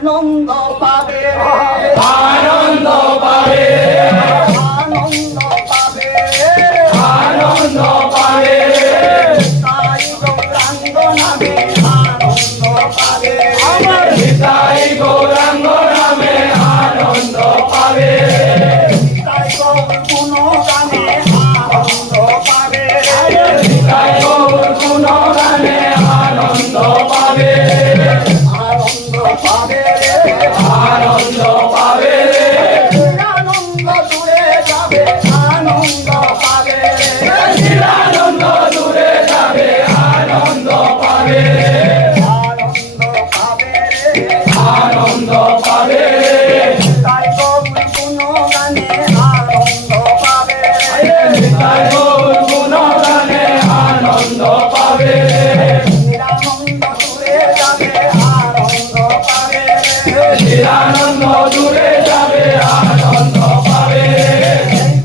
আনন্দ পাবে আনন্দ পাবে আনন্দ পাবে আনন্দ পাবে তাই গৌরাঙ্গ নামে আনন্দ পাবে আমার নিতাই গৌরাঙ্গ নামে আনন্দ পাবে তাই গৌর গুণগানে আনন্দ পাবে নিতাই গৌর গুণগানে আনন্দ পাবে আনন্দ পাবে আনন্দ পাবে আনন্দ দূরে যাবে আনন্দ পাবে আনন্দ দূরে যাবে আনন্দ পাবে আনন্দ পাবে আনন্দ পাবে তাই গৌর গুণগানে আনন্দ পাবে নিতাই গৌর গুণগানে আনন্দ পাবে নিরানন্দ দূরে যাবে আনন্দ পাবে নিরানন্দ দূরে যাবে আনন্দ পাবে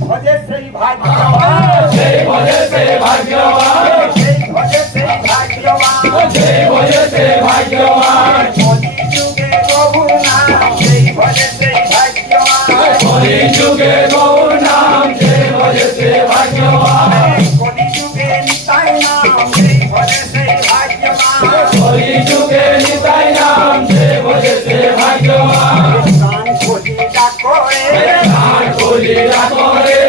ভজে সেই ভাগ্যবান সেই ভজে সে ভাগ্যবান সেই ভজে সেই ভাগ্যবান সেই ভজে সে ভাগ্যবান কলিযুগে গৌর নাম সেই ভজে সেই ভাগ্যবান কলি যুগে গৌর নাম সেই ভজে সে ভাগ্যবান কলিযুগে নিতাই নাম সেই ভজে সেই ভাগ্যবান কলি যুগে নিতাই নাম সেই ভজে সে ভাগ্যবান প্রাণ খোঁজিটা করে আর কলিরা করে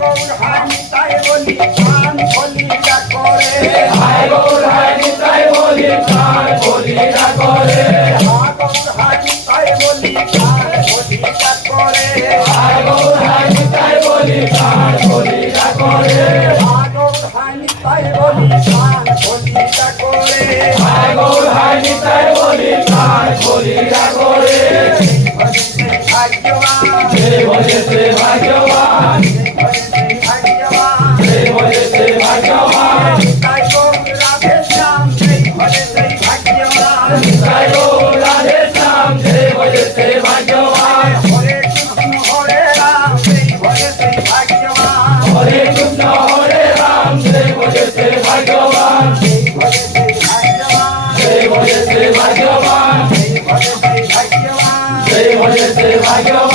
গৌর হাই নিতাই বলি প্রাণ খোঁজিটা করে হায় গৌর হায় নিতাই বলি প্রাণ কলিরা করে গৌর হাই নিতাই বলি প্রাণ খোঁজিটা করে হায় গৌর হায় নিতাই বলি প্রাণ কলিরা করে গৌর হাই নিতাই বলি প্রাণ খোঁজিটা করে হায় গৌর হায় নিতাই বলি প্রাণ কলিরা করে ভজে সেই ভাগ্যবান সে ভজে সে ভাগ্যবান ভজে সেই ভাগ্যবান সে ভজে সে ভাগ্যবান তাই গৌর রাধে শ্যাম সেই ভজে সেই ভাগ্যবান তাই গৌর রাধে শ্যাম সে ভজে সে ভাগ্যবান হরে কৃষ্ণ হরে রাম সেই ভজে সেই ভাগ্যবান হরে কৃষ্ণ হরে রাম সে ভজে সে ভাগ্যবান সেই ভজে সেই ভাগ্যবান সে ভজে সে ভাগ্যবান সেই ভজে সেই ভাগ্যবান সে ভজে সে ভাগ্যবান